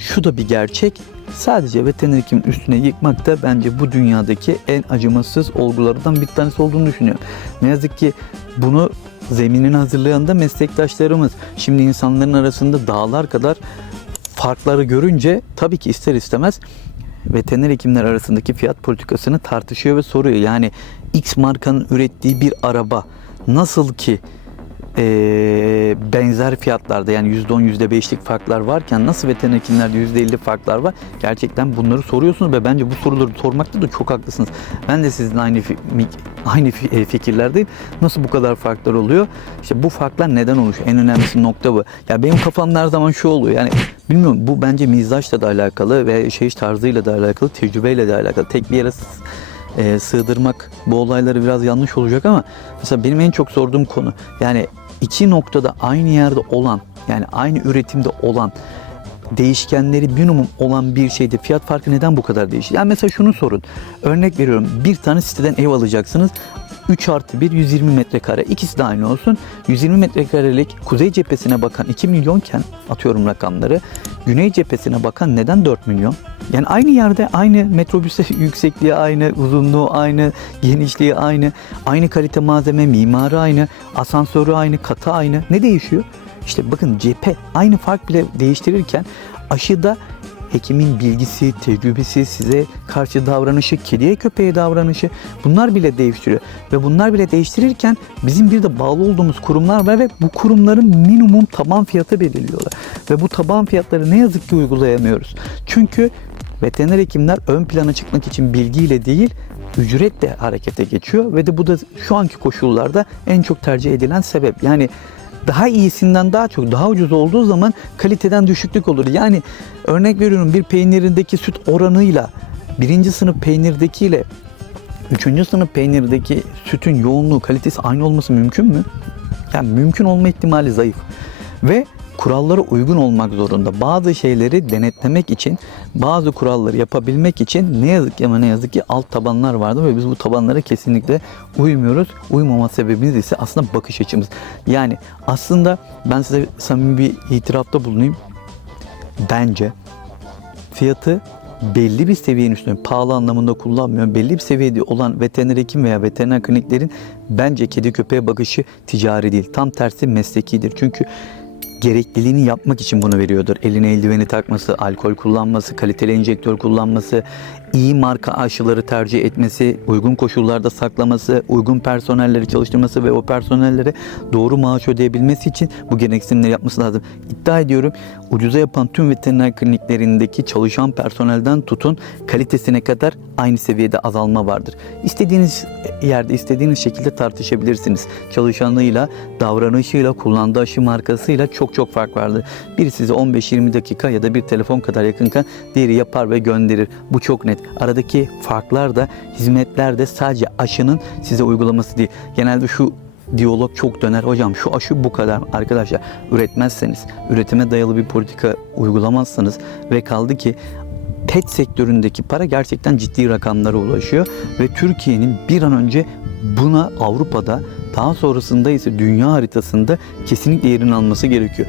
şu da bir gerçek. Sadece veteriner hekimin üstüne yıkmak da bence bu dünyadaki en acımasız olgulardan bir tanesi olduğunu düşünüyorum. Ne yazık ki bunu zeminini hazırlayan da meslektaşlarımız. Şimdi insanların arasında dağlar kadar farkları görünce tabii ki ister istemez veteriner hekimler arasındaki fiyat politikasını tartışıyor ve soruyor. Yani X markanın ürettiği bir araba nasıl ki eee, benzer fiyatlarda yani %10 %5'lik farklar varken nasıl veteriner hekimlerde %50 farklar var? Gerçekten bunları soruyorsunuz ve bence bu soruları sormakta da çok haklısınız. Ben de sizin aynı aynı e, fikirlerdeyim. Nasıl bu kadar farklar oluyor? İşte bu farklar neden oluşuyor? En önemlisi nokta bu. Ya benim kafamda her zaman şu oluyor. Yani bilmiyorum bu bence mizaçla da alakalı ve yaşayış tarzıyla da alakalı, tecrübeyle de alakalı. Tek bir yere e, sığdırmak bu olayları biraz yanlış olacak ama mesela benim en çok sorduğum konu yani iki noktada aynı yerde olan yani aynı üretimde olan değişkenleri minimum olan bir şeyde fiyat farkı neden bu kadar değişir? Yani mesela şunu sorun. Örnek veriyorum bir tane siteden ev alacaksınız. 3 artı 1 120 metrekare. İkisi de aynı olsun. 120 metrekarelik kuzey cephesine bakan 2 milyonken atıyorum rakamları. Güney cephesine bakan neden 4 milyon? Yani aynı yerde aynı metrobüs yüksekliği aynı, uzunluğu aynı, genişliği aynı, aynı kalite malzeme, mimarı aynı, asansörü aynı, katı aynı. Ne değişiyor? İşte bakın cephe aynı fark bile değiştirirken aşıda hekimin bilgisi, tecrübesi, size karşı davranışı, kediye köpeğe davranışı bunlar bile değiştiriyor. Ve bunlar bile değiştirirken bizim bir de bağlı olduğumuz kurumlar var ve bu kurumların minimum taban fiyatı belirliyorlar. Ve bu taban fiyatları ne yazık ki uygulayamıyoruz. Çünkü veteriner hekimler ön plana çıkmak için bilgiyle değil ücretle harekete geçiyor ve de bu da şu anki koşullarda en çok tercih edilen sebep. Yani daha iyisinden daha çok daha ucuz olduğu zaman kaliteden düşüklük olur. Yani örnek veriyorum bir peynirindeki süt oranıyla birinci sınıf peynirdekiyle üçüncü sınıf peynirdeki sütün yoğunluğu kalitesi aynı olması mümkün mü? Yani mümkün olma ihtimali zayıf. Ve kurallara uygun olmak zorunda. Bazı şeyleri denetlemek için, bazı kuralları yapabilmek için ne yazık ki ama ne yazık ki alt tabanlar vardı ve biz bu tabanlara kesinlikle uymuyoruz. Uymama sebebimiz ise aslında bakış açımız. Yani aslında ben size samimi bir itirafta bulunayım. Bence fiyatı belli bir seviyenin üstünde pahalı anlamında kullanmıyorum. Belli bir seviyede olan veteriner hekim veya veteriner kliniklerin bence kedi köpeğe bakışı ticari değil. Tam tersi meslekidir. Çünkü gerekliliğini yapmak için bunu veriyordur. Eline eldiveni takması, alkol kullanması, kaliteli enjektör kullanması, iyi marka aşıları tercih etmesi, uygun koşullarda saklaması, uygun personelleri çalıştırması ve o personellere doğru maaş ödeyebilmesi için bu gereksinimleri yapması lazım. İddia ediyorum ucuza yapan tüm veteriner kliniklerindeki çalışan personelden tutun kalitesine kadar aynı seviyede azalma vardır. İstediğiniz yerde istediğiniz şekilde tartışabilirsiniz. Çalışanıyla, davranışıyla, kullandığı aşı markasıyla çok çok fark vardır. Biri size 15-20 dakika ya da bir telefon kadar yakınken diğeri yapar ve gönderir. Bu çok net. Aradaki farklar da hizmetler de sadece aşının size uygulaması değil. Genelde şu diyalog çok döner. Hocam şu aşı bu kadar. Arkadaşlar üretmezseniz, üretime dayalı bir politika uygulamazsanız ve kaldı ki pet sektöründeki para gerçekten ciddi rakamlara ulaşıyor ve Türkiye'nin bir an önce buna Avrupa'da daha sonrasında ise dünya haritasında kesinlikle yerini alması gerekiyor.